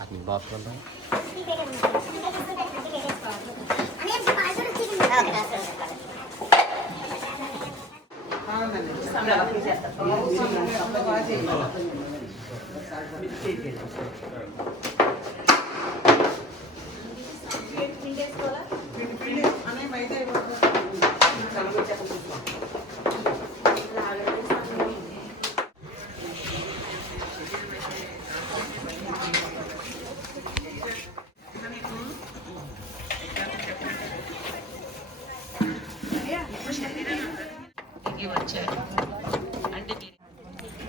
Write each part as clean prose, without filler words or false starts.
आदमी बात कर रहा है। వచ్చారు అంటే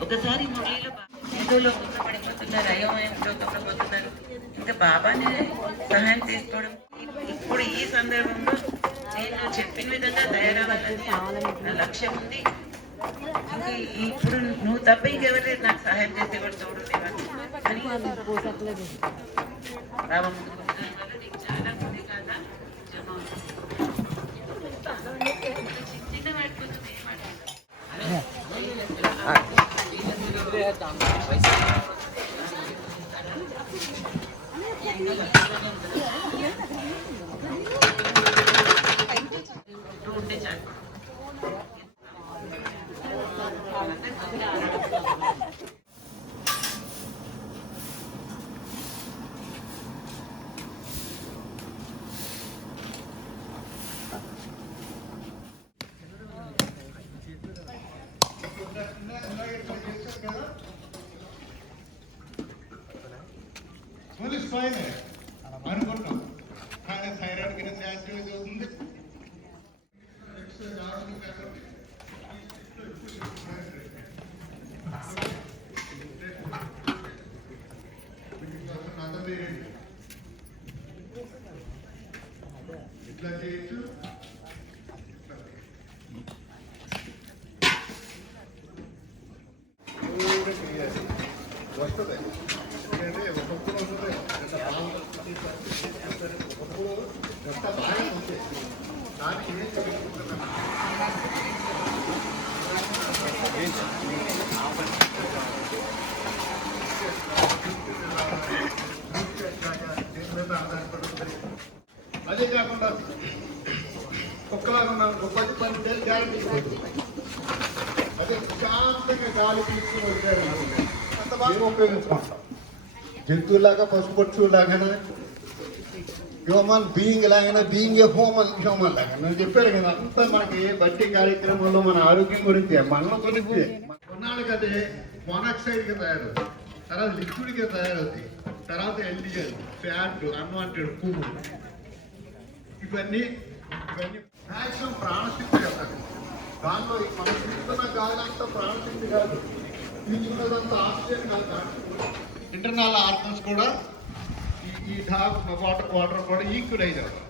ఒకసారి మురళిలో హిందువులో పడిపోతున్నారు, అయోమయంలో పడిపోతున్నారు. ఇంకా బాబాని సహాయం తీసుకోవడం ఇప్పుడు ఈ సందర్భంలో నేను చెప్పిన విధంగా తయారవ్వాలని నా లక్ష్యం ఉంది. ఇంకా ఇప్పుడు నువ్వు తప్ప ఇంకెవరు నాకు సహాయం చేసేవాడు తోడు అని బాబా నీకు చాలా మంది కాదా జమ చిన్న వాడుకుంటుంది ఉంటే చాలు. పోలీస్ ఫైన్ అనుకుంటాం కానీ థైరాయిడ్ కింద యాక్టివేట్ అవుతుంది. ఇట్లా చేయొచ్చు. వస్తుంది ఎందుకంటే ఒకప్పుడు ఉంటుంది ఒకప్పుడు ఎంత బాగా ఉంది దానికి ఏం చెప్పుకుంటున్నాను ఆధారపడుతుంది. అదే కాకుండా ఒక్కలాగా మనం 10 డేస్ గ్యారెంటీ అదే శాంతంగా గాలి తీసుకుని వచ్చారు అంత బాగా ఉపయోగించుకుంటాం. జంతువులాగా పశుపక్షులాగానే హ్యూమన్ బీయింగ్ లాగానే బీయింగ్ ఏ హ్యూమన్ లాగా నేను చెప్పాను కదా. అంతా మనకి బట్టి కార్యక్రమంలో మన ఆరోగ్యం గురించి మనలో గురించి కొన్నాళ్ళు కదే మోనాక్సైడ్గా తయారవుతుంది, తర్వాత లిక్విడ్గా తయారవుతాయి, తర్వాత ఎల్డిఎల్ ఫ్యాట్ అన్వాంటెడ్ కొవ్వు ఇవన్నీ మ్యాక్సిమం ప్రాణశక్తి కదా. దాంట్లో మనం తీసుకున్న గాలంతా ప్రాణశక్తి కాదు, తీసుకున్నదంతా ఆక్సిజన్ కాదు. ఇంటర్నల్ ఆర్గన్స్ కూడా ఈ వాటర్ కూడా ఈక్వలైజ్ అవుతుంది.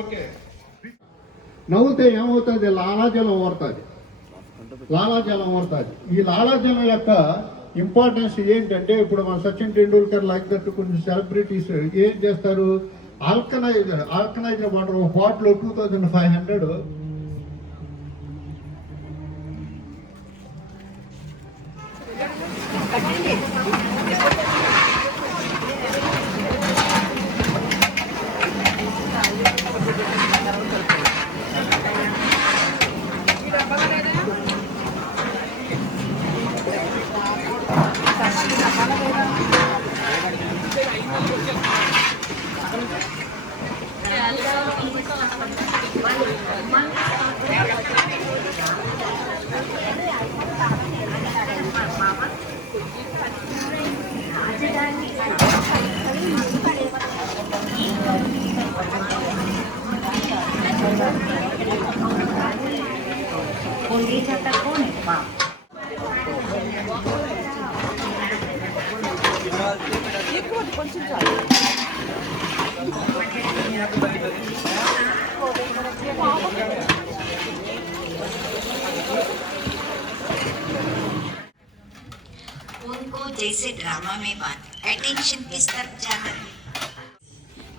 ఓకే, నవ్వుతే ఏమవుతుంది? లాలాజలం ఓడుతుంది. ఈ లాలాజలం యొక్క ఇంపార్టెన్స్ ఏంటంటే ఇప్పుడు మన సచిన్ టెండూల్కర్ లైక్ దట్ కొన్ని సెలబ్రిటీస్ ఏం చేస్తారు? ఆల్కనైజ్డ్ వాటర్ ఒక బాటిల్ 2500 కొంచెం చాలు. उनको जैसे ड्रामा में बात अटेंशन किस तरफ जाना है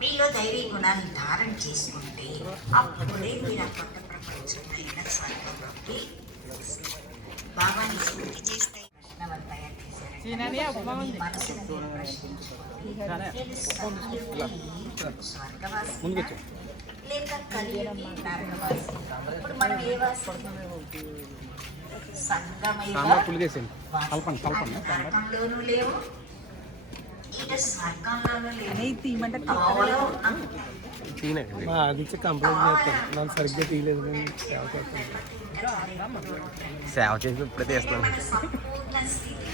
మీలో ధైర్య గుణాన్ని ధారణ చేసుకుంటే అప్పుడే మీరు ఆ కొత్త ప్రపంచమైన స్వర్గంలోకి బాబాని స్ఫూర్తి చేస్తాయి. తయారు చేశారు. నీ మనసును మీరు ప్రశ్నించుకోండి. నేను సంఘుడిని, స్వర్గవాసినా లేక కలియుగి నరకవాసి. ఇప్పుడు మనం ఏ వాసి? సంఘమైవ వాసి. నరకంలోనూ లేవు, ఇటు స్వర్గంలోనూ లేవు, తోవలో ఉన్నాం. అది కంప్లైంట్ చేస్తాను నన్ను సరిగ్గా తీయలేదు సేవ చేసి ఇప్పుడే తీస్తున్నాను. మన సంపూర్ణ స్థితి,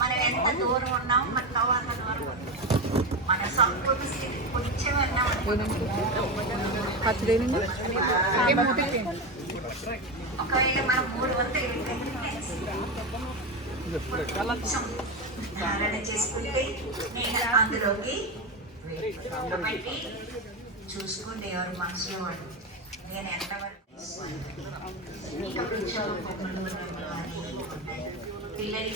మనం ఎంత దూరం ఉన్నాం మన తర్వాత దూరం ఉన్నాం. మన సంపూర్ణ స్థితి కొంచెం ఒకవేళ మనం 300 ధారణ చేసుకుంటే నేను అందులోకి పెట్టి చూసుకుంటే ఎవరు మనసులో వాడు నేను ఎంతవరకు తీసుకోవాలి. ఇంకా పిల్లలు